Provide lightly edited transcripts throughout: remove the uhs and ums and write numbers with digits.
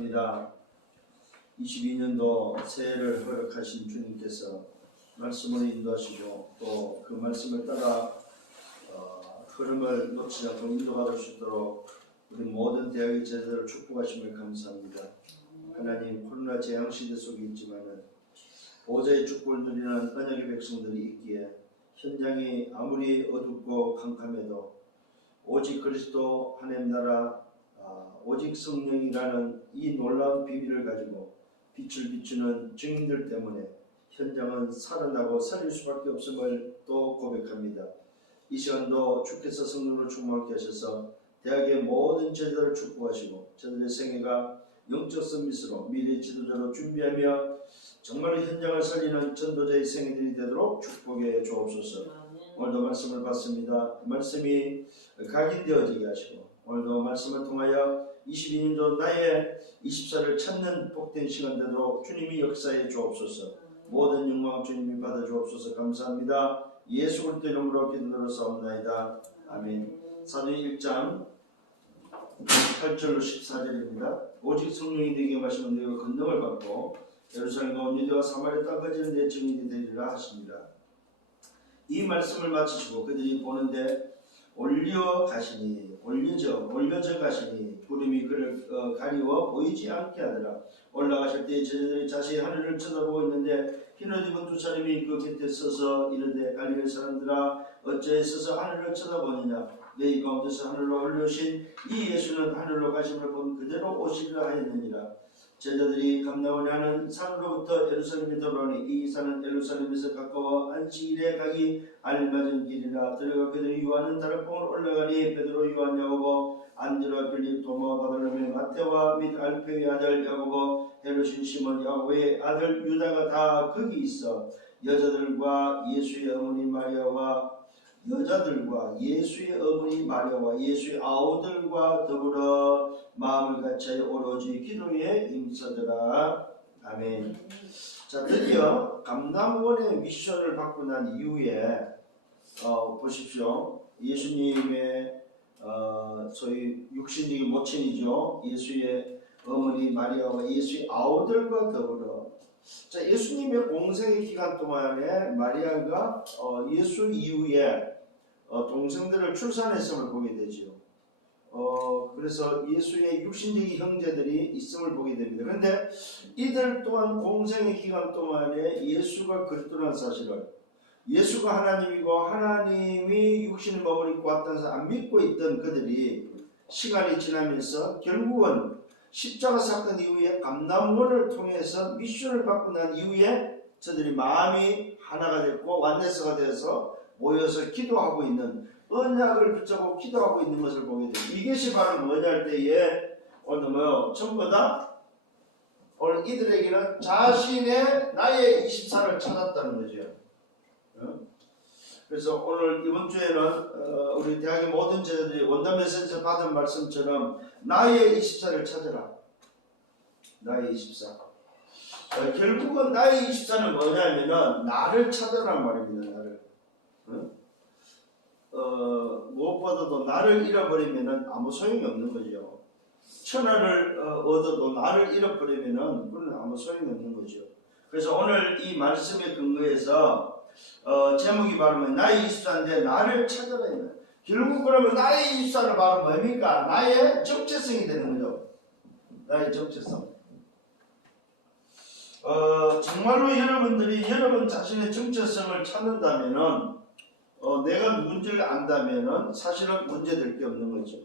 입니다. 22년도 새해를 허락하신 주님께서 말씀을 인도하시고 또 그 말씀을 따라 흐름을 놓치지 않고 인도받을 수 있도록 우리 모든 대학의 제자들을 축복하심을 감사합니다. 하나님, 코로나 재앙 시대 속에 있지만은 보좌의 축복을 누리는 언약의 백성들이 있기에 현장이 아무리 어둡고 캄캄해도 오직 그리스도 하나님 나라 오직 성령이라는 이 놀라운 비밀을 가지고 빛을 비추는 증인들 때문에 현장은 살아나고 살릴 수밖에 없음을 또 고백합니다. 이 시간도 주께서 성령으로 충만하게 하셔서 대학의 모든 제자들을 축복하시고 저들의 생애가 영적 서밋으로 미래 지도자로 준비하며 정말 현장을 살리는 전도자의 생애들이 되도록 축복해 주옵소서. 오늘도 말씀을 받습니다. 말씀이 각인되어지게 하시고 오늘도 말씀을 통하여 22년도 나의 24를 찾는 복된 시간 되도록 주님이 역사해 주옵소서. 모든 영광 주님이 받아 주옵소서. 감사합니다. 예수 그리스도 이름으로 기도드렸사옵나이다. 아멘. 사도행 1장 8절로 14절입니다. 오직 성령이 내게 마시면 너희가 권능을 받고 예루살렘과 온 유대와 사마리아 땅까지는 내 증인이 되리라 하십니다. 이 말씀을 마치시고 그들이 보는데 올려져 가시니 구름이 그를 가리워 보이지 않게 하더라. 올라가실 때 제자들이 자세히 하늘을 쳐다보고 있는데 흰옷 입은 두 사람이 그 곁에 서서 이르되 갈릴리 사람들아 어찌 서서 하늘을 쳐다보느냐. 너희 가운데서 하늘로 올려오신 이 예수는 하늘로 가심을 본 그대로 오시리라 하였느니라. 제자들이 감나원에 하는 산으로부터 예루살렘에 돌아오니 이 산은 예루살렘에서 가까워 안식일에 가기 알맞은 길이라. 들어가 그들이 요한은 다락방으로 올라가니 베드로, 요한, 야고보, 안드레와 빌립, 도마, 바돌로메, 마테와 및 알페의 아들 야고보, 헤롯인 시몬, 야고보의 아들 유다가 다 거기 있어 여자들과 예수의 어머니 마리아와 예수의 아우들과 더불어 마음을 같이 오로지 기도에 임서더라. 아멘. 자, 드디어 감남원의 미션을 받고 난 이후에 보십시오. 예수님의 소위 육신적인 모친이죠. 예수의 어머니 마리아와 예수의 아우들과 더불어. 자, 예수님의 공생의 기간 동안에 마리아가 예수 이후에 동생들을 출산했음을 보게 되지요. 그래서 예수의 육신적인 형제들이 있음을 보게 됩니다. 그런데 이들 또한 공생의 기간 동안에 예수가 그리스도라는 사실을, 예수가 하나님이고 하나님이 육신을 몸을 입고 왔다는 사실을 안 믿고 있던 그들이 시간이 지나면서 결국은 십자가 사건 이후에 감남원을 통해서 미션을 받고 난 이후에 저들이 마음이 하나가 됐고 완네스가 되어서 모여서 기도하고 있는, 언약을 붙잡고 기도하고 있는 것을 보게 됩니다. 이것이 바로 뭐냐 할 때에 오늘 전부 다 오늘 이들에게는 자신의 나의 24를 찾았다는 거죠. 그래서 오늘 이번 주에는 우리 대학의 모든 제자들이 원단 메시지에서 받은 말씀처럼 나의 24를 찾아라. 나의 24. 결국은 나의 24는 뭐냐면은 나를 찾아라는 말입니다. 나를. 무엇보다도 나를 잃어버리면은 아무 소용이 없는 거죠. 천하를 얻어도 나를 잃어버리면은 그건 아무 소용이 없는 거죠. 그래서 오늘 이 말씀에 근거해서 제목이 바로 나의 24인데 나를 찾아라. 결국 그러면 나의 24는 바로 뭡니까? 나의 정체성이 되는 거죠. 나의 정체성. 정말로 여러분들이 여러분 자신의 정체성을 찾는다면은 내가 누군지를 안다면은 사실은 문제될 게 없는 거죠.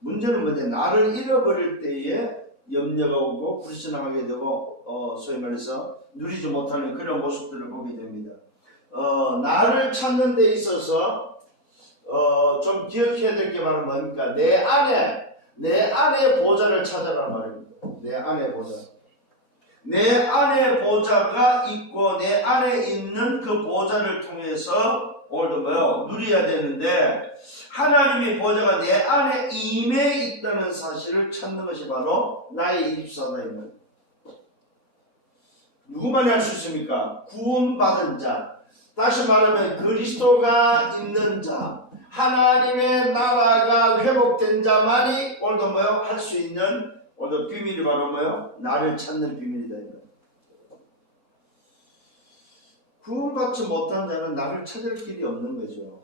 문제는 뭐냐? 나를 잃어버릴 때에 염려가 오고 불신하게 되고 소위 말해서 누리지 못하는 그런 모습들을 보게 됩니다. 나를 찾는 데 있어서 좀 기억해야 될 게 바로 뭡니까? 내 안에 보좌를 찾아라 말입니다. 내 안에 보좌. 내 안에 보좌가 있고 내 안에 있는 그 보좌를 통해서 오늘도 누려야 되는데 하나님의 보좌가 내 안에 임해 있다는 사실을 찾는 것이 바로 나의 24다입니다. 누구만이 할 수 있습니까? 구원받은 자, 다시 말하면 그리스도가 있는 자, 하나님의 나라가 회복된 자만이 오늘도 할 수 있는 오늘 비밀이 바로 뭐요? 나를 찾는 비밀이다. 구원받지 못한 자는 나를 찾을 길이 없는 거죠.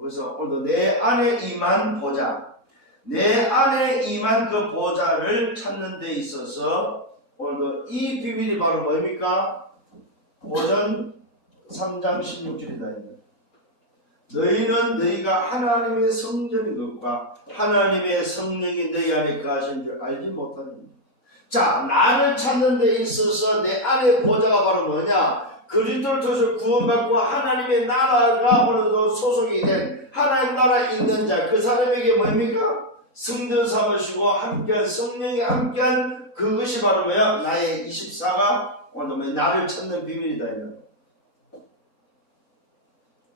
그래서 오늘도 내 안에 임한 보좌, 내 안에 임한 그 보좌를 찾는 데 있어서 오늘도 이 비밀이 바로 뭡니까? 고전 3장 16절이다. 너희는 너희가 하나님의 성전인 것과 하나님의 성령이 너희 안에 거하신 줄 알지 못하느냐. 자, 나를 찾는 데 있어서 내 안에 보좌가 바로 뭐냐? 그리스도를 통해서 구원받고 하나님의 나라가 오늘도 소속이 된 하나님 나라에 있는 자, 그 사람에게 뭡니까? 성전 삼으시고 함께한 성령이 함께한 그것이 바로 뭐야? 나의 24가 오늘 나를 찾는 비밀이다.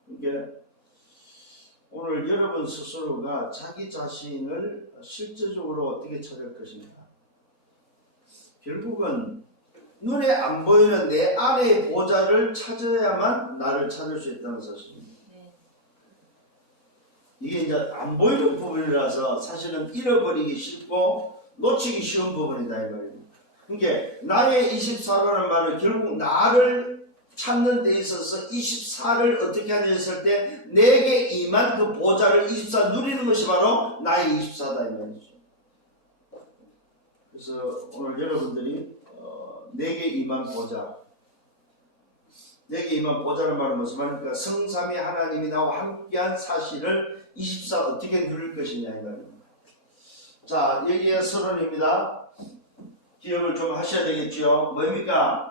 이게 오늘 여러분 스스로가 자기 자신을 실제적으로 어떻게 찾을 것인가? 결국은 눈에 안 보이는 내 안의 보좌를 찾아야만 나를 찾을 수 있다는 사실입니다. 이게 이제 안 보이는 부분이라서 사실은 잃어버리기 쉽고 놓치기 쉬운 부분이다 이 말입니다. 그러니까 나의 24라는 말은 결국 나를 찾는 데 있어서 24를 어떻게 하냐 했을 때 내게 임한 그 보좌를 24 누리는 것이 바로 나의 24다 이 말이죠. 그래서 오늘 여러분들이 내게 임한 보좌, 내게 임한 보좌는 말은 무슨 말입니까? 성삼위 하나님이 나와 함께한 사실을 24 어떻게 누릴 것이냐 이 말입니다. 자, 여기에 서론입니다. 기억을 좀 하셔야 되겠죠. 뭡니까?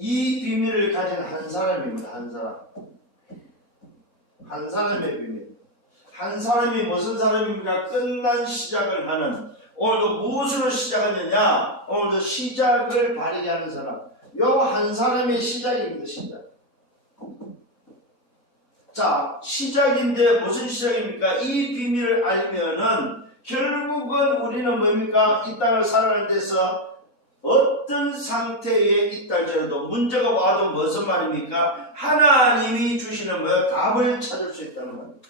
이 비밀을 가진 한 사람입니다. 한 사람. 한 사람의 비밀. 한 사람이 무슨 사람입니까? 끝난 시작을 하는, 오늘도 무엇으로 시작하느냐? 오늘도 시작을 바르게 하는 사람. 요 한 사람의 시작입니다. 시작. 자, 시작인데 무슨 시작입니까? 이 비밀을 알면은 결국은 우리는 뭡니까? 이 땅을 살아가는 데서 어떤 상태에 있다 할지라도 문제가 와도 무슨 말입니까? 하나님이 주시는 답을 찾을 수 있다는 말입니다.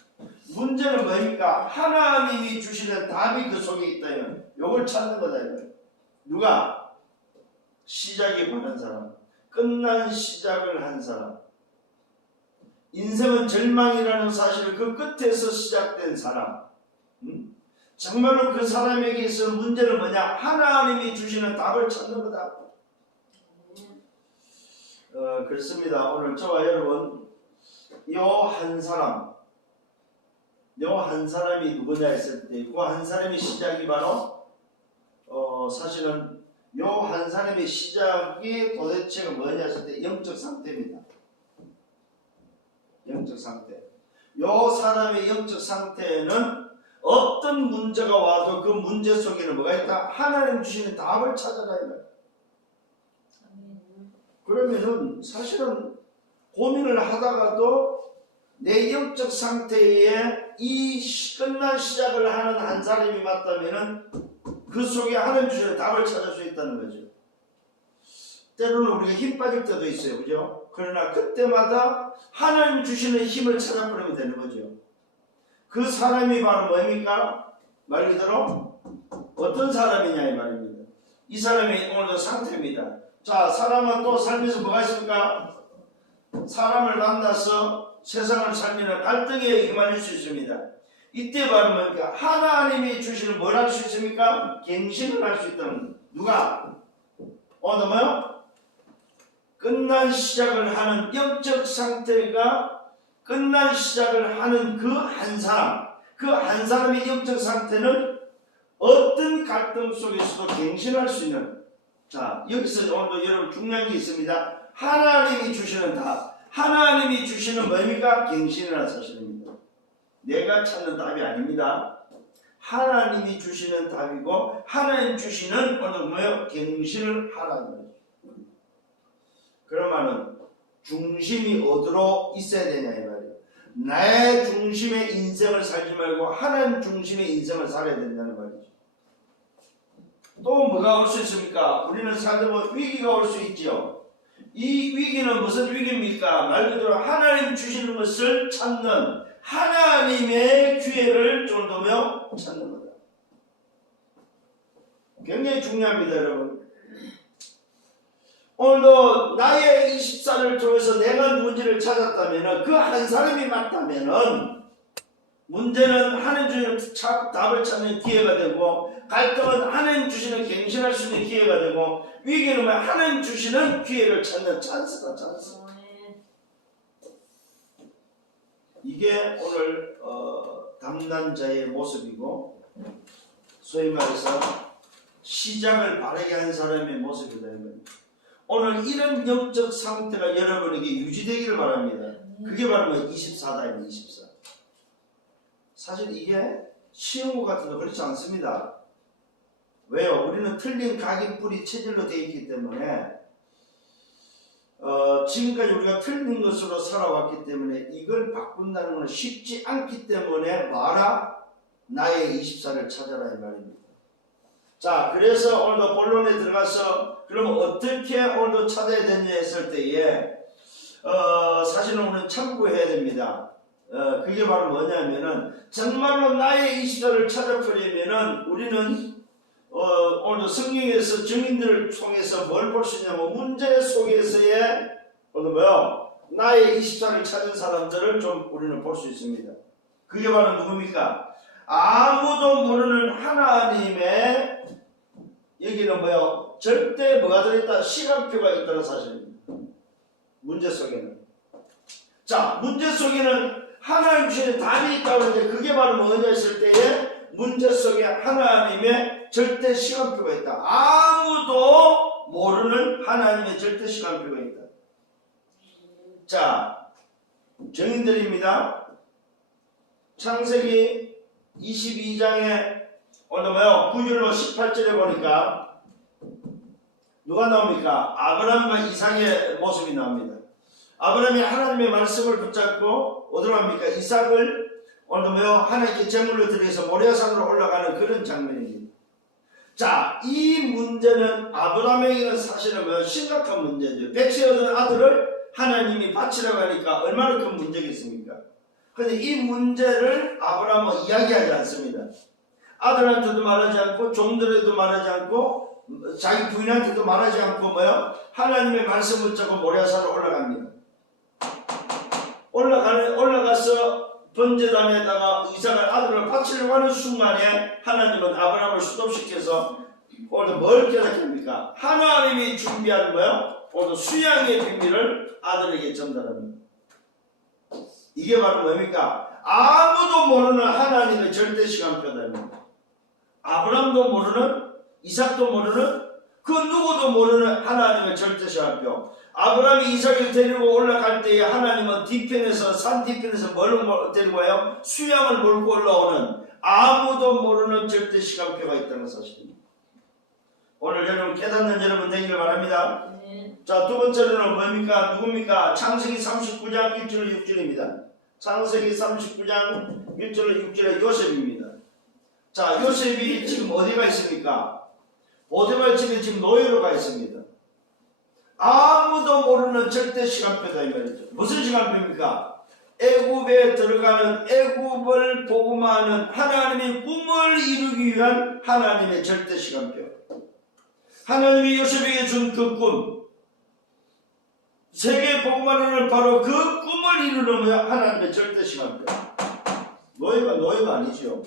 문제는 뭡니까? 하나님이 주시는 답이 그 속에 있다면 이걸 찾는 거다. 누가? 시작이 바른 사람, 끝난 시작을 한 사람, 인생은 절망이라는 사실을 그 끝에서 시작된 사람, 정말로 그 사람에게 있어서 문제는 뭐냐? 하나님이 주시는 답을 찾는 거다. 그렇습니다. 오늘 저와 여러분 요 한 사람, 요 한 사람이 누구냐 했을 때 그 한 사람의 시작이 바로 사실은 요 한 사람의 시작이 도대체가 뭐냐 했을 때 영적 상태입니다. 영적 상태. 요 사람의 영적 상태는 어떤 문제가 와도 그 문제 속에는 뭐가 있다? 하나님 주시는 답을 찾아가야 돼. 그러면은 사실은 고민을 하다가도 내 영적 상태에 이 끝난 시작을 하는 한 사람이 맞다면은 그 속에 하나님 주시는 답을 찾을 수 있다는 거죠. 때로는 우리가 힘 빠질 때도 있어요. 그죠? 그러나 그때마다 하나님 주시는 힘을 찾아버리면 되는 거죠. 그 사람이 바로 뭡니까? 말 그대로 어떤 사람이냐 이 말입니다. 이 사람이 오늘도 상태입니다. 자, 사람은 또 살면서 뭐가 있습니까? 사람을 만나서 세상을 살면 갈등에 휘말릴 수 있습니다. 이때 바로 뭡니까? 하나님이 주시는 뭘 할 수 있습니까? 갱신을 할 수 있다는 누가? 오늘 뭐요? 끝난 시작을 하는 영적 상태가 끝난 시작을 하는 그 한 사람, 그 한 사람의 영적 상태는 어떤 갈등 속에서도 갱신할 수 있는, 자, 여기서 오늘도 여러분 중요한 게 있습니다. 하나님이 주시는 답, 하나님이 주시는 뭡니까? 갱신이라는 사실입니다. 내가 찾는 답이 아닙니다. 하나님이 주시는 답이고 하나님 주시는 오늘 뭐예요? 갱신을 하라는 거죠. 그러면은 중심이 어디로 있어야 되냐 이 말이에요. 나의 중심의 인생을 살지 말고 하나님 중심의 인생을 살아야 된다는 말이죠. 또 뭐가 올 수 있습니까? 우리는 살다 보면 위기가 올 수 있죠. 이 위기는 무슨 위기입니까? 말 그대로 하나님 주시는 것을 찾는 하나님의 기회를 좀 더 찾는 거다. 굉장히 중요합니다, 여러분. 오늘도 나의 24를 통해서 내가 누군지를 찾았다면 그 한 사람이 맞다면 문제는 하나님 주시는 답을 찾는 기회가 되고 갈등은 하나님 주시는 갱신할 수 있는 기회가 되고 위기는 하나님 주시는 기회를 찾는 찬스다, 찬스. 이게 오늘 담난자의 모습이고 소위 말해서 시작을 바르게 한 사람의 모습이다. 오늘 이런 영적 상태가 여러분에게 유지되기를 바랍니다. 그게 바로 24다입니다. 24. 사실 이게 쉬운 것 같아도 그렇지 않습니다. 왜요? 우리는 틀린 각인 뿌리 체질로 되어 있기 때문에 지금까지 우리가 틀린 것으로 살아왔기 때문에 이걸 바꾼다는 건 쉽지 않기 때문에 와라 나의 24를 찾아라 이 말입니다. 자, 그래서 오늘도 본론에 들어가서 그러면 어떻게 오늘도 찾아야 되냐 했을 때에 사실은 우리는 참고해야 됩니다. 그게 바로 뭐냐면은 정말로 나의 24를 찾아보려면은 우리는 오늘도 성경에서 증인들을 통해서 뭘 볼 수 있냐면 문제 속에서의 오늘 나의 24를 찾은 사람들을 좀 우리는 볼 수 있습니다. 그게 바로 누굽니까? 아무도 모르는 하나님의 여기는 절대 뭐가 들어있다? 시간표가 있다는 사실입니다. 문제 속에는. 자, 문제 속에는 하나님 주시는 답이 있다고 하는데 그게 바로 뭐냐 했을 때에 문제 속에 하나님의 절대 시간표가 있다. 아무도 모르는 하나님의 절대 시간표가 있다. 자, 증인들입니다. 창세기 22장에 오늘 9절로 18절에 보니까 누가 나옵니까? 아브라함과 이삭의 모습이 나옵니다. 아브라함이 하나님의 말씀을 붙잡고 어디로 갑니까? 이삭을 오늘 하나님께 제물로 드려서 모리아산으로 올라가는 그런 장면입니다. 자, 이 문제는 아브라함에게는 사실은 심각한 문제죠. 백세 얻은 아들을 하나님이 바치라고 하니까 얼마나 큰 문제겠습니까? 그런데 이 문제를 아브라함은 이야기하지 않습니다. 아들한테도 말하지 않고 종들에도 말하지 않고 자기 부인한테도 말하지 않고 하나님의 말씀을 붙잡고 모리아산으로 올라갑니다. 올라가서 번제단에다가 이삭을 아들을 바치려고 하는 순간에 하나님은 아브라함을 수동시켜서 오늘 뭘 깨닫습니까? 하나님이 준비한 오늘 수양의 비밀을 아들에게 전달합니다. 이게 바로 뭡니까? 아무도 모르는 하나님의 절대 시간표다. 아브라함도 모르는, 이삭도 모르는, 그 누구도 모르는 하나님의 절대 시간표. 아브라함이 이삭을 데리고 올라갈 때에 하나님은 뒤편에서, 산 뒤편에서 뭘 데리고 와요? 수양을 몰고 올라오는 아무도 모르는 절대 시간표가 있다는 사실입니다. 오늘 여러분 깨닫는 여러분 되기를 바랍니다. 자, 두 번째로는 뭡니까? 누굽니까? 창세기 39장 1절로 6절입니다. 창세기 39장 1절로 6절에 요셉입니다. 자, 요셉이 지금 어디가 있습니까? 보디발 집에 지금 노예로 가 있습니다. 아무도 모르는 절대 시간표다 이 말이죠. 무슨 시간표입니까? 애굽에 들어가는 애굽을 복음하는 하나님의 꿈을 이루기 위한 하나님의 절대 시간표. 하나님이 요셉에게 준 그 꿈, 세계 복음하는 바로 그 꿈을 이루는 하나님의 절대 시간표. 노예가 아니죠.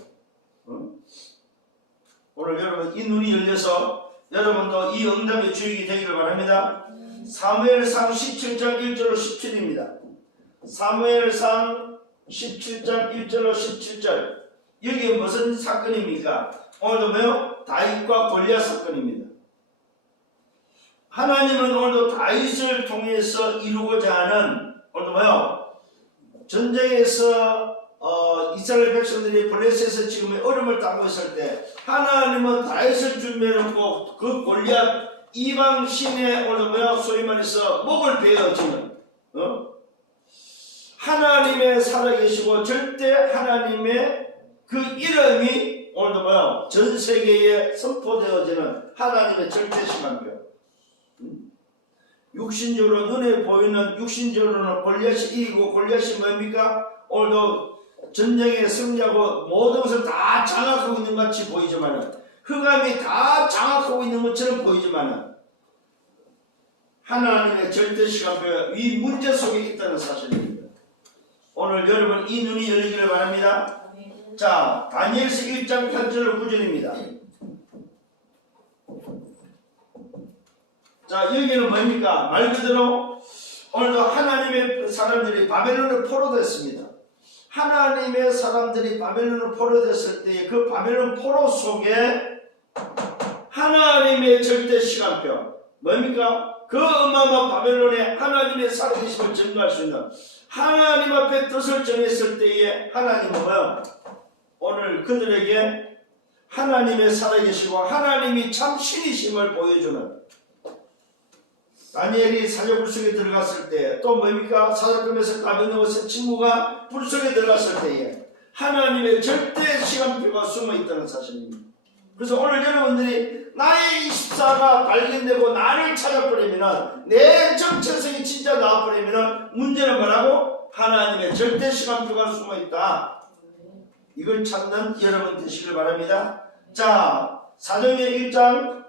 오늘 여러분 이 눈이 열려서 여러분도 이 응답의 주역이 되기를 바랍니다. 사무엘상 17장 1절로 17입니다. 사무엘상 17장 1절로 17절. 여기에 무슨 사건입니까? 오늘도 다윗과 골리앗 사건입니다. 하나님은 오늘도 다윗을 통해서 이루고자 하는 오늘도 전쟁에서 이스라엘 백성들이 블레셋에서 지금의 어려움을 당하고 있을 때 하나님은 다윗을 준비해놓고 그 골리앗 이방 신의 오늘 소위 말해서 목을 베어지는 하나님의 살아계시고 절대 하나님의 그 이름이 오늘도 전 세계에 선포되어지는 하나님의 절대 시간표. 육신적으로 눈에 보이는 육신적으로는 골리앗이 이기고 골리앗이 뭡니까? 오늘도 전쟁에 승리하고 모든 것을 다 장악하고 있는 것 같이 보이지만 흑암이 다 장악하고 있는 것처럼 보이지만 하나님의 절대 시간표가 이 문제 속에 있다는 사실입니다. 오늘 여러분 이 눈이 열리기를 바랍니다. 자, 다니엘서 1장 8절 9절입니다. 자, 여기는 뭡니까? 말 그대로 오늘도 하나님의 사람들이 바벨론에 포로됐습니다. 하나님의 사람들이 바벨론에 포로됐을 때에 그 바벨론 포로 속에 하나님의 절대 시간표 뭡니까? 그 어마어마한 바벨론에 하나님의 살아계심을 증거할 수 있는 하나님 앞에 뜻을 정했을 때에 하나님은 오늘 그들에게 하나님의 살아계시고 하나님이 참 신이심을 보여주는 다니엘이 사자굴 속에 들어갔을 때 또 뭡니까? 사자금에서 까변하고 세 친구가 불 속에 들어갔을 때에 하나님의 절대 시간표가 숨어 있다는 사실입니다. 그래서 오늘 여러분들이 나의 24가 발견되고 나를 찾아버리면 내 정체성이 진짜 나와버리면 문제는 뭐라고? 하나님의 절대 시간표가 숨어 있다. 이걸 찾는 여러분 되시길 바랍니다. 자, 사도행전 1장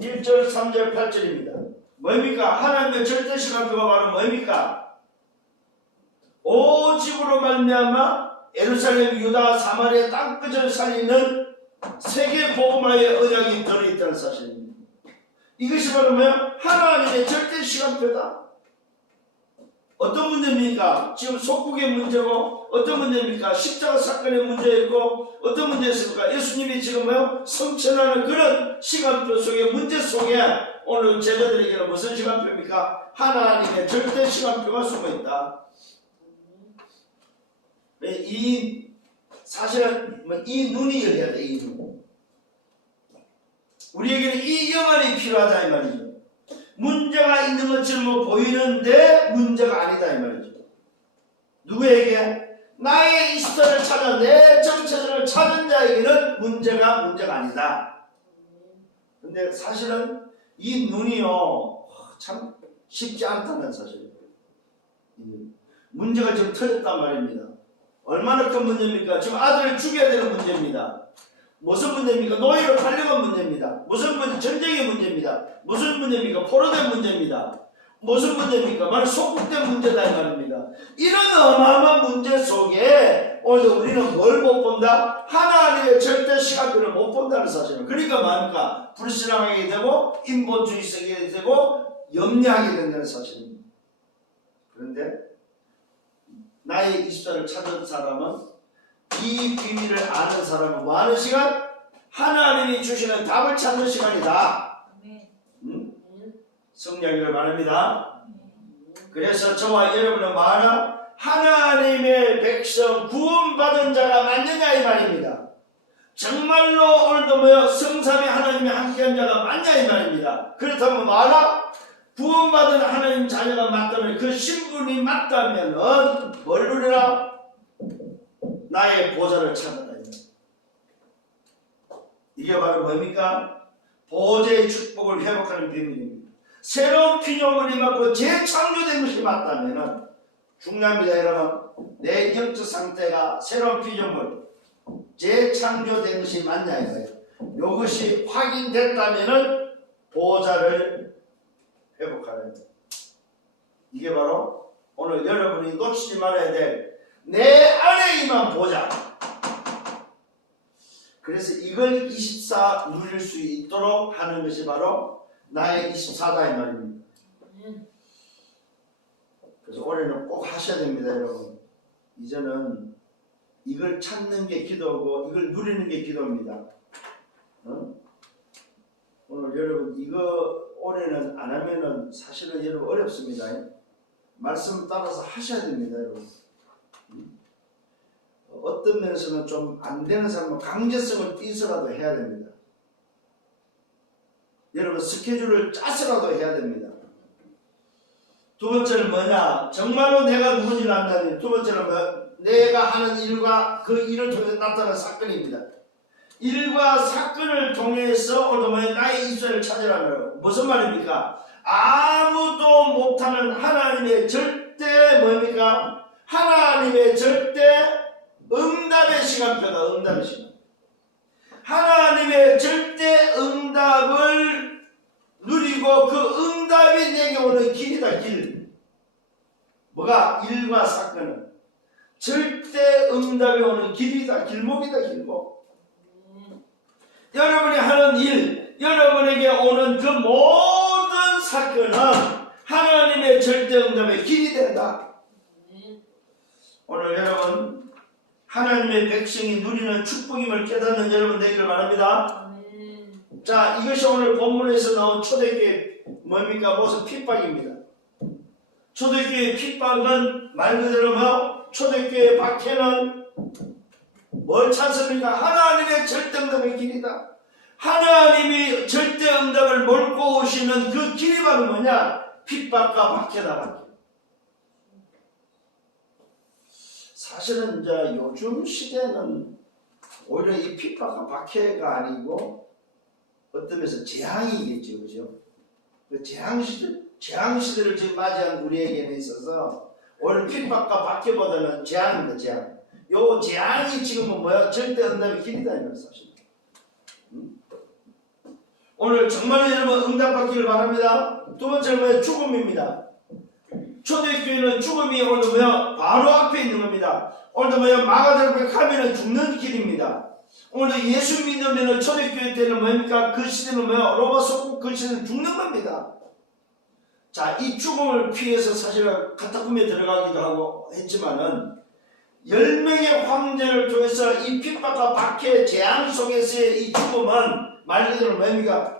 1절, 3절, 8절입니다. 뭡니까? 하나님의 절대 시간표가 바로 뭡니까? 오직으로 말미암아 예루살렘, 유다, 사마리아 땅끝을 살리는 세계 복음화의 언약이 들어있다는 사실입니다. 이것이 바로 뭐야? 하나님의 절대 시간표다. 어떤 문제입니까? 지금 속국의 문제고, 어떤 문제입니까? 십자가 사건의 문제였고, 어떤 문제였습니까? 예수님이 지금 성천하는 그런 시간표 속에, 문제 속에 오늘 제자들에게는 무슨 시간표입니까? 하나님의 절대 시간표가 숨어있다. 사실은 이 눈이 열려야 돼, 이 눈. 우리에게는 이 영안이 필요하다 이 말이죠. 문제가 있는 것처럼 보이는데 문제가 아니다 이 말이죠. 누구에게? 나의 이스터를 찾아 내 정체성을 찾은 자에게는 문제가 아니다. 근데 사실은 이 눈이요 참 쉽지 않다는 사실이에요. 문제가 지금 터졌단 말입니다. 얼마나 큰 문제입니까? 지금 아들을 죽여야 되는 문제입니다. 무슨 문제입니까? 노예로 팔려간 문제입니다. 무슨 문제? 전쟁의 문제입니다. 무슨 문제입니까? 포로된 문제입니다. 무슨 문제입니까? 바로 속국된 문제다 이 말입니다. 이런 어마어마한 문제 속에 오늘 우리는 뭘 못 본다? 하나님의 절대 시간표를 못 본다는 사실은. 그러니까 뭡니까? 불신앙하게 되고 인본주의적이게 되고 염려하게 된다는 사실입니다. 그런데 나의 24를 찾은 사람은 이 비밀을 아는 사람은 뭐 하는 시간? 하나님이 주시는 답을 찾는 시간이다. 성령이를 바랍니다. 그래서 저와 여러분은 뭐하나? 하나님의 백성 구원받은 자가 맞느냐 이 말입니다. 정말로 오늘도 성삼위 하나님이 함께한 자가 맞냐 이 말입니다. 그렇다면 뭐하나? 구원받은 하나님 자녀가 맞다면 그 신분이 맞다면 뭘 누리라? 나의 보좌를 찾아라. 이게 바로 뭡니까? 보좌의 축복을 회복하는 비밀입니다. 새로운 피조물이 맞고 재창조된 것이 맞다면 중요합니다 여러분. 내 영적 상태가 새로운 피조물 재창조된 것이 맞냐 이거예요. 이것이 확인됐다면 보좌를 회복하는 거예요. 이게 바로 오늘 여러분이 놓치지 말아야 될 내 안에 임한 보좌. 그래서 이걸 24 누릴 수 있도록 하는 것이 바로 나의 24다 이 말입니다. 그래서 올해는 꼭 하셔야 됩니다 여러분. 이제는 이걸 찾는 게 기도고 이걸 누리는 게 기도입니다. 오늘 여러분 이거 올해는 안 하면은 사실은 여러분 어렵습니다. 말씀 따라서 하셔야 됩니다 여러분. 어떤 면에서는 좀 안 되는 사람은 강제성을 띠서라도 해야 됩니다. 여러분 스케줄을 짜서라도 해야 됩니다. 두 번째는 뭐냐? 정말로 내가 누군지를 안다니. 두 번째는 내가 하는 일과 그 일을 통해서 나타나는 사건입니다. 일과 사건을 통해서 오늘 나의 이스라엘을 찾으라면 무슨 말입니까? 아무도 못하는 하나님의 절대 뭡니까? 하나님의 절대 응답의 시간표다. 응답의 시간. 하나님의 절대 응답을 누리고 그 응답이 내게 오는 길이다. 길. 뭐가? 일과 사건은 절대 응답이 오는 길이다. 길목이다. 길목. 여러분이 하는 일, 여러분에게 오는 그 모든 사건은 하나님의 절대 응답의 길이 된다. 오늘 여러분 하나님의 백성이 누리는 축복임을 깨닫는 여러분 되기를 바랍니다. 자, 이것이 오늘 본문에서 나온 초대교회 뭡니까? 무슨 핍박입니다. 초대교회 핍박은 말 그대로 뭐 초대교회 박해는 뭘 찾습니까? 하나님의 절대응답의 길이다. 하나님이 절대응답을 몰고 오시는 그 길이 바로 뭐냐? 핍박과 박해다. 박해. 사실은 이제 요즘 시대는 오히려 이 핍박과 박해가 아니고 어떤 면에서 재앙이겠죠. 그죠? 그 재앙시대를 지금 맞이한 우리에게는 있어서 오히려 핍박과 박해보다는 재앙입니다. 재앙. 요 재앙이 지금은 뭐야? 절대 응답의 길이다. 이런 사실. 오늘 정말로 여러분 응답받기를 바랍니다. 두 번째는 뭐야? 죽음입니다. 초대교회는 죽음이 오늘 뭐야? 바로 앞에 있는 겁니다. 오늘도 뭐야? 마가다락에 가면은 죽는 길입니다. 오늘 예수 믿으면 초대교회 때는 뭡니까? 그 시대는 뭐야? 로마 속국 그 시대는 죽는 겁니다. 자, 이 죽음을 피해서 사실 카타콤에 들어가기도 하고 했지만은 10명의 황제를 통해서 이 핍박과 박해 재앙 속에서의 이 죽음은 말 그대로 뭡니까?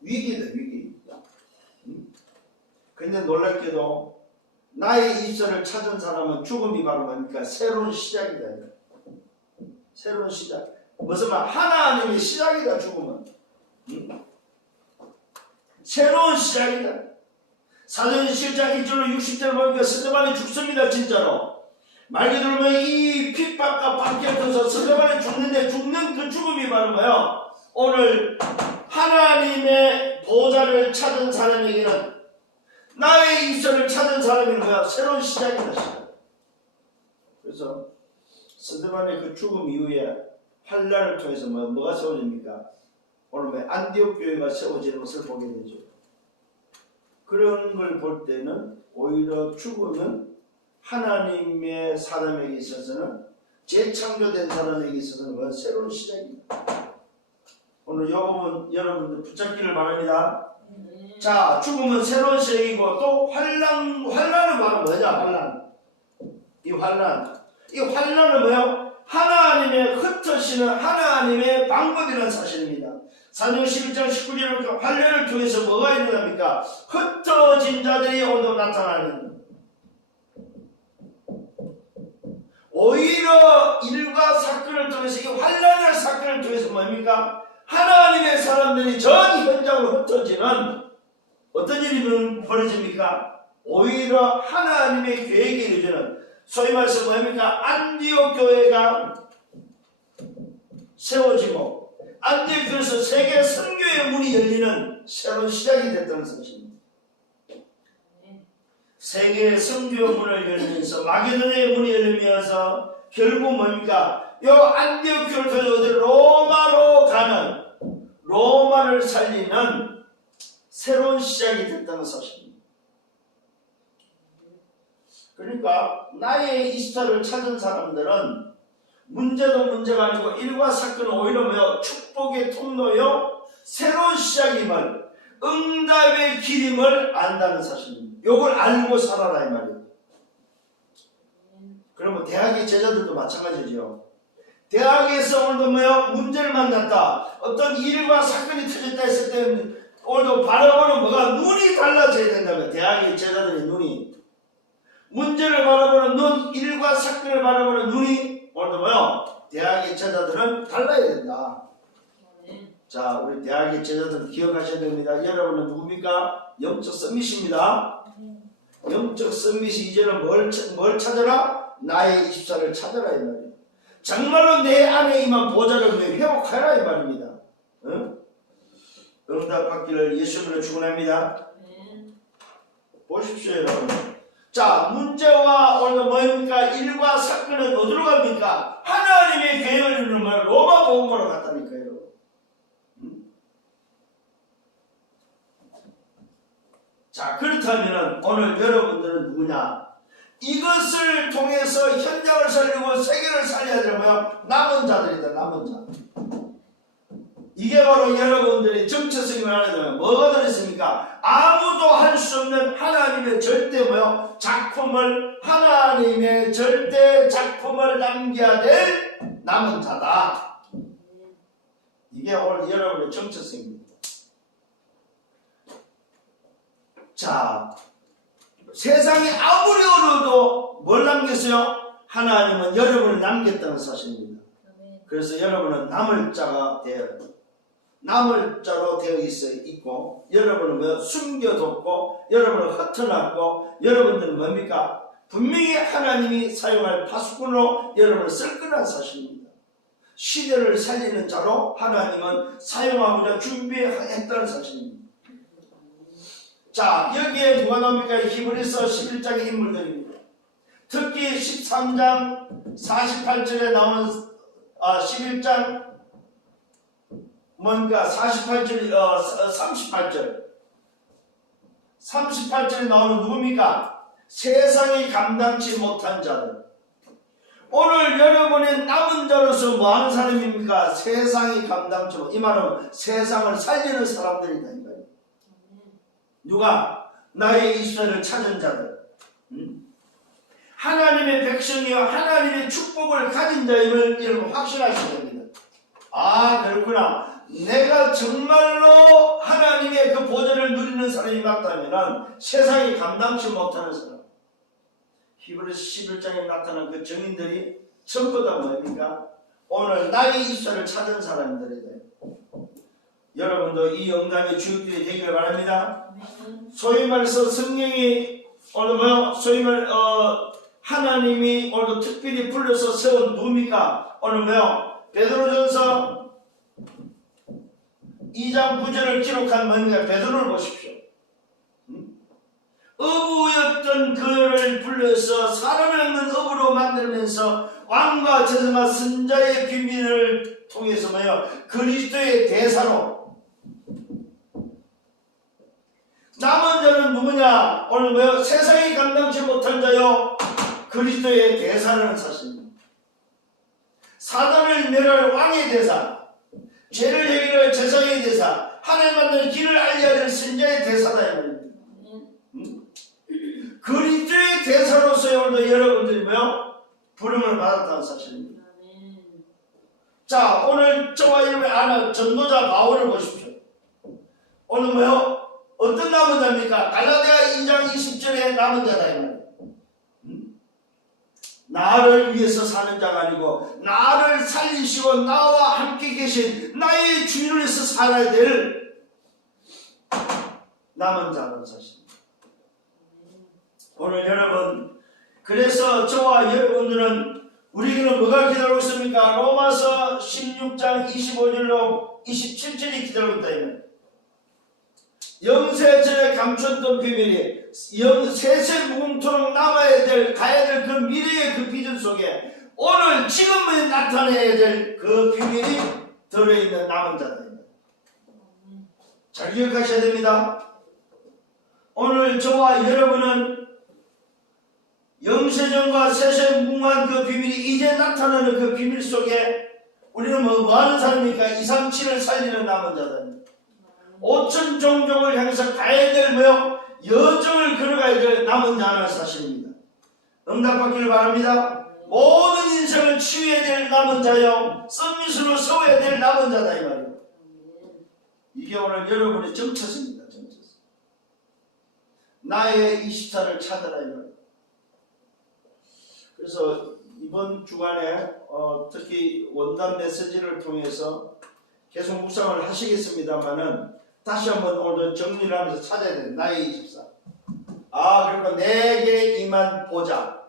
위기다. 위기. 근데 놀랍게도 나의 입술을 찾은 사람은 죽음이 바로 뭡니까? 새로운 시작이다. 새로운 시작. 무슨 말? 하나님의 시작이다. 죽음은. 새로운 시작이다. 사도행 7장 1절로 60절을 보니까 스데반이 죽습니다. 진짜로. 말 그대로 이 핍박과 박해를 통해서 스데반이 죽는데 죽는 그 죽음이 바로 뭐예요? 오늘 하나님의 보좌를 찾은 사람에게는 나의 입술을 찾은 사람에게는 뭐야? 새로운 시작이다. 시작. 그래서 스데반의 그 죽음 이후에 환란을 통해서 뭐가 세워집니까? 오늘 안디옥 교회가 세워지는 것을 보게 되죠. 그런 걸 볼 때는 오히려 죽음은 하나님의 사람에게 있어서는 재창조된 사람에게 있어서는 새로운 시작입니다. 오늘 여러분들 붙잡기를 바랍니다. 자, 죽음은 새로운 시작이고 또 환란은 바로 뭐냐? 환란. 이 환란은 뭐예요? 하나님의 흩어지는 하나님의 방법이라는 사실입니다. 사도행 11장 19절에 환란을 통해서 뭐가 일어납니까? 흩어진 자들이 오늘 나타나는. 오히려 일과 사건을 통해서 이 환란의 사건을 통해서 뭡니까? 하나님의 사람들이 전 현장으로 흩어지는 어떤 일이 벌어집니까? 오히려 하나님의 계획에 이르는 소위 말해서 뭡니까? 안디옥 교회가 세워지고 안디옥 교회에서 세계 선교의 문이 열리는 새로운 시작이 됐다는 사실입니다. 세계 선교의 문을 열면서 마게도냐의 문이 열리면서 결국 뭡니까? 요 안디옥 교회를 통해서 로마로 가는 로마를 살리는 새로운 시작이 됐다는 사실입니다. 그러니까 나의 이스타를 찾은 사람들은 문제도 문제가 아니고 일과 사건은 오히려 뭐요? 축복의 통로요? 새로운 시작임을 응답의 길임을 안다는 사실입니다. 이걸 알고 살아라 이 말이에요. 그러면 대학의 제자들도 마찬가지죠. 대학에서 오늘도 뭐요? 문제를 만났다. 어떤 일과 사건이 터졌다 했을 때는 오늘도 바라보는 뭐가 눈이 달라져야 된다면 대학의 제자들의 눈이 문제를 바라보는 눈, 일과 사건을 바라보는 눈이 오늘도 뭐요? 대학의 제자들은 달라야 된다. 자, 우리 대학의 제자들 기억하셔야 됩니다. 여러분은 누굽니까? 영적 썸밋입니다. 영적 썸밋이 이제는 뭘 찾아라? 나의 24를 찾아라 이 말이에요. 정말로 내 안에 임한 보좌를 회복하라 이 말입니다. 응? 응답받기를 예수님으로 축원합니다. 보십시오 여러분. 자, 문제와 오늘 뭡니까? 일과 사건은 어디로 갑니까? 하나님의 계획을 이루면 로마 복음으로 갔다니까요. 자, 그렇다면 오늘 여러분들은 누구냐? 이것을 통해서 현장을 살리고 세계를 살려야 되면 남은 자들이다. 남은 자. 이게 바로 여러분들이 정체성이 말하게 되면 뭐가 들어있습니까? 아무도 할 수 없는 하나님의 절대 작품을, 하나님의 절대 작품을 남겨야 될 남은 자다. 이게 오늘 여러분의 정체성입니다. 자, 세상이 아무리 어려워도 뭘 남겼어요? 하나님은 여러분을 남겼다는 사실입니다. 그래서 여러분은 남을 자가 되어야 돼요. 남을 자로 되어 있고, 여러분은 숨겨뒀고, 여러분은 흩어놨고, 여러분들은 뭡니까? 분명히 하나님이 사용할 파수꾼으로 여러분을 쓸 거라는 사실입니다. 시대를 살리는 자로 하나님은 사용하고자 준비했다는 사실입니다. 자, 여기에 누가 나옵니까? 히브리서 11장의 인물들입니다. 특히 13장 48절에 나오는 11장 뭔가 48절, 38절에 나오는 누굽니까? 세상이 감당치 못한 자들. 오늘 여러분의 남은 자로서 뭐 하는 사람입니까? 세상이 감당치 못. 이 말은 세상을 살리는 사람들이다. 이거예요. 누가? 나의 이스라엘을 찾은 자들. 하나님의 백성이요 하나님의 축복을 가진 자임을 여러분 확신하셔야 됩니다. 아, 그렇구나. 내가 정말로 하나님의 그 보좌를 누리는 사람이 맞다면 세상이 감당치 못하는 사람. 히브리서 11장에 나타난 그 증인들이 전부 다 뭡니까? 오늘 나의 이스라엘을 찾은 사람들이다. 여러분도 이 영감의 주역들이 되기를 바랍니다. 소위 말해서 성령이 오늘 소위 말 하나님이 오늘도 특별히 불러서 세운 누굽니까? 오늘 베드로전서 2장 9절을 기록한 뭡니까? 베드로를 보십시오. 어부였던 그를 불러서 사람을 없는 어부로 만들면서 왕과 제사장과 선자의 비밀을 통해서 그리스도의 대사로. 남은 자는 누구냐? 오늘 세상이 감당치 못한 자요 그리스도의 대사라는 사실입니다. 사단을 멸할 왕의 대사, 죄를 해결할 제사장의 대사, 하나님 만드는 길을 알려야 될 선자의 대사다 이 말입니다. 그리스도의 대사로서 오늘도 여러분들이 부름을 받았다는 사실입니다. 자, 오늘 저와 여러분이 아는 전도자 바울을 보십시오. 오늘 어떤 남은 자입니까? 갈라디아 2장 20절에 남은 자다 이 말이에요. 나를 위해서 사는 자가 아니고 나를 살리시고 나와 함께 계신 나의 주인을 위해서 살아야 될 남은 자라는 사실입니다. 오늘 여러분, 그래서 저와 여러분들은 우리에게는 뭐가 기다리고 있습니까? 로마서 16장 25절로 27절이 기다리고 있다. 영세전에 감췄던 비밀이 세세 무궁토록 남아야 될, 가야 될 그 미래의 그 비전 속에 오늘 지금에 나타내야 될 그 비밀이 들어있는 남은 자들입니다. 잘 기억하셔야 됩니다. 오늘 저와 여러분은 영세전과 세세 무궁한 그 비밀이 이제 나타나는 그 비밀 속에 우리는 뭐 하는 사람입니까? 2, 3, 7을 살리는 남은 자들입니다. 5천 종족을 향해서 가야 될 여정을 걸어가야 될 남은 자라는 사실입니다. 응답받기를 바랍니다. 모든 인생을 치유해야 될 남은 자요 썸밋으로 세워야 될 남은 자다 이 말이에요. 이게 오늘 여러분의 정체성입니다. 정체성. 나의 24를 찾아라 이 말이에요. 그래서 이번 주간에 특히 원단 메시지를 통해서 계속 묵상을 하시겠습니다만은 다시 한번 오늘 정리를 하면서 찾아야 돼요. 나의 24. 그러니까 내게 임한 보좌,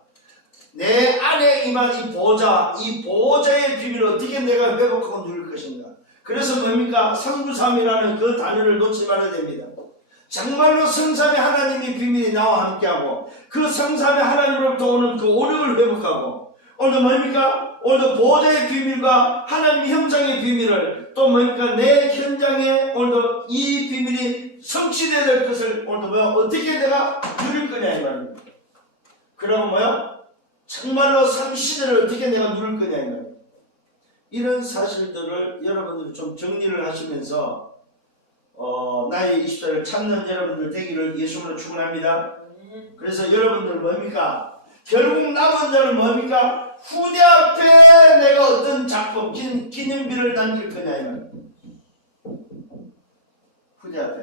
내 안에 임한 이 보좌, 이 보좌의 비밀을 어떻게 내가 회복하고 누릴 것인가. 그래서 뭡니까? 393이라는 그 단어를 놓지 말아야 됩니다. 정말로 성삼의 하나님의 비밀이 나와 함께하고 그 성삼의 하나님으로부터 오는 그 오력을 회복하고 오늘도 뭡니까? 오늘도 보좌의 비밀과 하나님의 형상의 비밀을 또 뭡니까? 내 현장에 오늘도 이 비밀이 성취되어야 될 것을 오늘도 뭐야? 어떻게 내가 누릴 거냐 이 말입니다. 그러면 뭐야? 정말로 삶 시대를 어떻게 내가 누릴 거냐 이 말입니다. 이런 사실들을 여러분들이 좀 정리를 하시면서 나의 20살을 찾는 여러분들 되기를 예수님으로 축원합니다. 그래서 여러분들 뭡니까? 결국 남은 자는 뭡니까? 후대 앞에 내가 어떤 작품, 기념비를 남길 거냐 이 말이에요. 후대 앞에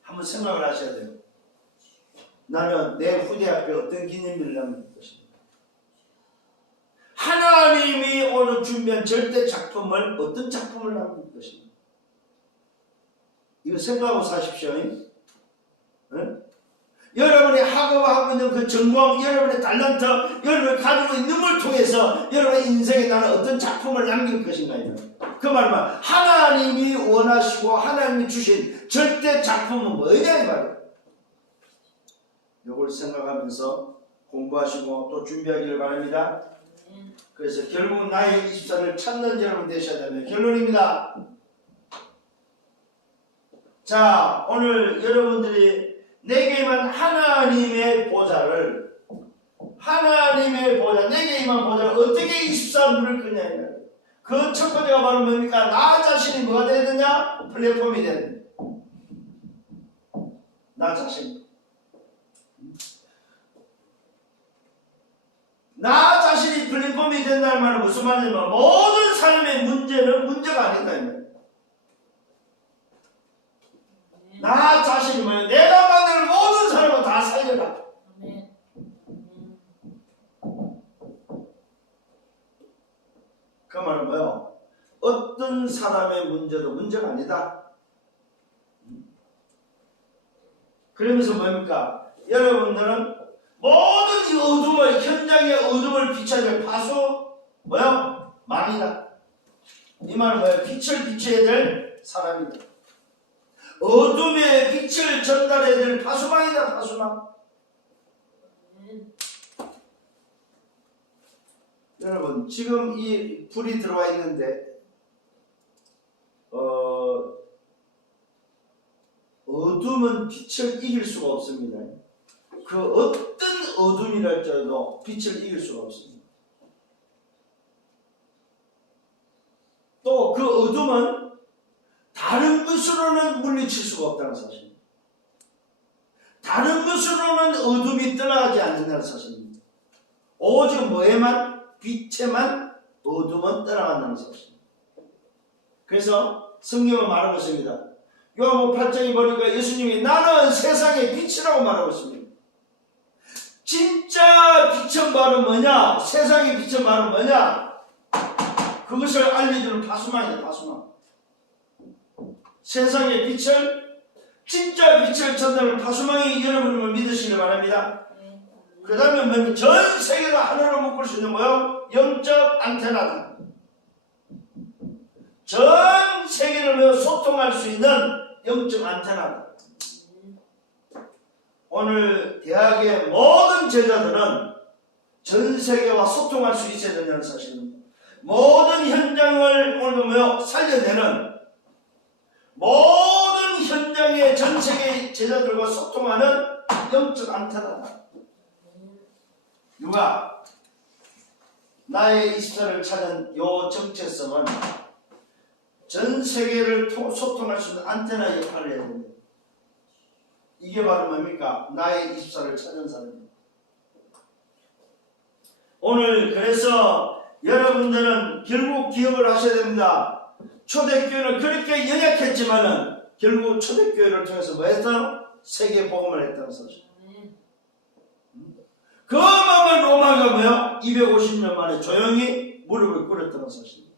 한번 생각을 하셔야 돼요. 나는 내 후대 앞에 어떤 기념비를 남길 것인가? 하나님이 오늘 준비한 절대 작품을 어떤 작품을 남길 것인가? 이거 생각하고 사십시오. 응? 여러분이 하고 있는 그 전공, 여러분의 달란트, 여러분이 가지고 있는 걸 통해서 여러분의 인생에 나는 어떤 작품을 남길 것인가. 그 말은 하나님이 원하시고 하나님이 주신 절대 작품은 뭐냐 이 말이에요. 이걸 생각하면서 공부하시고 또 준비하기를 바랍니다. 그래서 결국 나의 24를 찾는 여러분 되셔야 되는 결론입니다. 자, 오늘 여러분들이 내게 임한 하나님의 보좌를 내게 임한 보좌를 어떻게 24를 누릴 거냐. 그 첫 번째가 바로 뭡니까? 나 자신이 뭐가 돼야 되냐? 플랫폼이 돼야 된다. 나 자신. 나 자신이 플랫폼이 된다는 말은 무슨 말이냐면 모든 삶의 문제는 문제가 아니다. 나 자신이 뭐예요? 내가 만드는 모든 사람을 다 살려라. 그 말은 뭐예요? 어떤 사람의 문제도 문제가 아니다. 그러면서 뭡니까? 여러분들은 모든 이 어둠을, 현장의 어둠을 비춰야 파수, 뭐예요? 망이다. 이 말은 뭐예요? 빛을 비춰야 될 사람이다. 어둠의 빛을 전달해야 될 파수망이다. 파수망. 여러분 지금 이 불이 들어와 있는데 어둠은 빛을 이길 수가 없습니다. 그 어떤 어둠이랄지라도 빛을 이길 수가 없습니다. 또 그 어둠은 다른 것으로는 물리칠 수가 없다는 사실입니다. 다른 것으로는 어둠이 떠나가지 않는다는 사실입니다. 오직 뭐에만? 빛에만 어둠은 떠나간다는 사실입니다. 그래서 성경은 말하고 있습니다. 요한복음 8장에 보니까 예수님이 나는 세상의 빛이라고 말하고 있습니다. 진짜 빛은 바로 뭐냐? 세상의 빛은 바로 뭐냐? 그것을 알려주는 파수망이다. 파수망. 세상의 빛을, 진짜 빛을 전달하는 파수망이 여러분을 믿으시길 바랍니다. 그 다음에 뭡니까? 전 세계가 하나로 묶을 수 있는 뭐요? 영적 안테나다. 전 세계를 소통할 수 있는 영적 안테나다. 오늘 대학의 모든 제자들은 전 세계와 소통할 수 있어야 된다는 사실입니다. 모든 현장을 오늘도 살려내는 모든 현장의 전 세계 제자들과 소통하는 영적 안테나다. 누가? 나의 24를 찾은 요 정체성은 전 세계를 소통할 수 있는 안테나 역할을 해야 됩니다. 이게 바로 뭡니까? 나의 24를 찾은 사람입니다. 오늘 그래서 여러분들은 결국 기억을 하셔야 됩니다. 초대교회는 그렇게 연약했지만은 결국 초대교회를 통해서 뭐 했어요? 세계 복음을 했다는 사실. 그 마음은 로마가 뭐요? 250년 만에 조용히 무릎을 꿇었다는 사실입니다.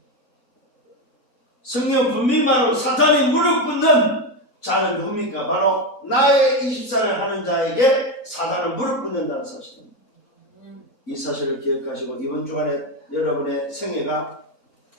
성경 분명히 말하고 사탄이 무릎 꿇는 자는 누굽니까? 바로 나의 24를 하는 자에게 사탄은 무릎 꿇는다는 사실입니다. 이 사실을 기억하시고 이번 주간에 여러분의 생애가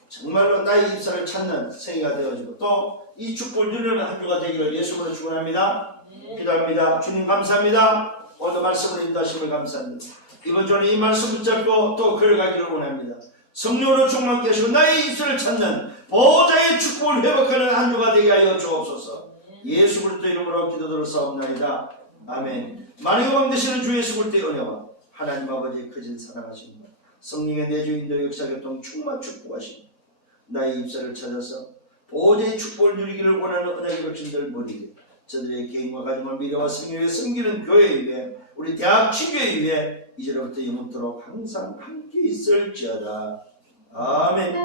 정말로 나의 입사를 찾는 생애가 되어지고 또 이 축복을 누리는 한 주가 되기를 예수님으로 축원합니다. 기도합니다. 주님 감사합니다. 오늘 말씀을 인도하심을 감사합니다. 이번 주는 이 말씀 붙잡고 또 걸어가기를 원합니다. 성령으로 충만케 하시고 나의 입술을 찾는 보호자의 축복을 회복하는 한 주가 되게 하여 주옵소서. 예수 그리스도 이름으로 기도드렸사옵나이다. 아멘. 만유의 왕 되시는 주 예수 그리스도의 은혜와 하나님 아버지의 크신 사랑하심과 성령의 내주인도 역사교통 충만 축복하심 나의 입술을 찾아서 보호자의 축복을 누리기를 원하는 은혜의 백성들 머리에 저들의 개인과 가정을 미래와 생명에 섬기는 교회 위에 우리 대학 지교회 위에 이제로부터 영원토록 항상 함께 있을지어다. 아멘.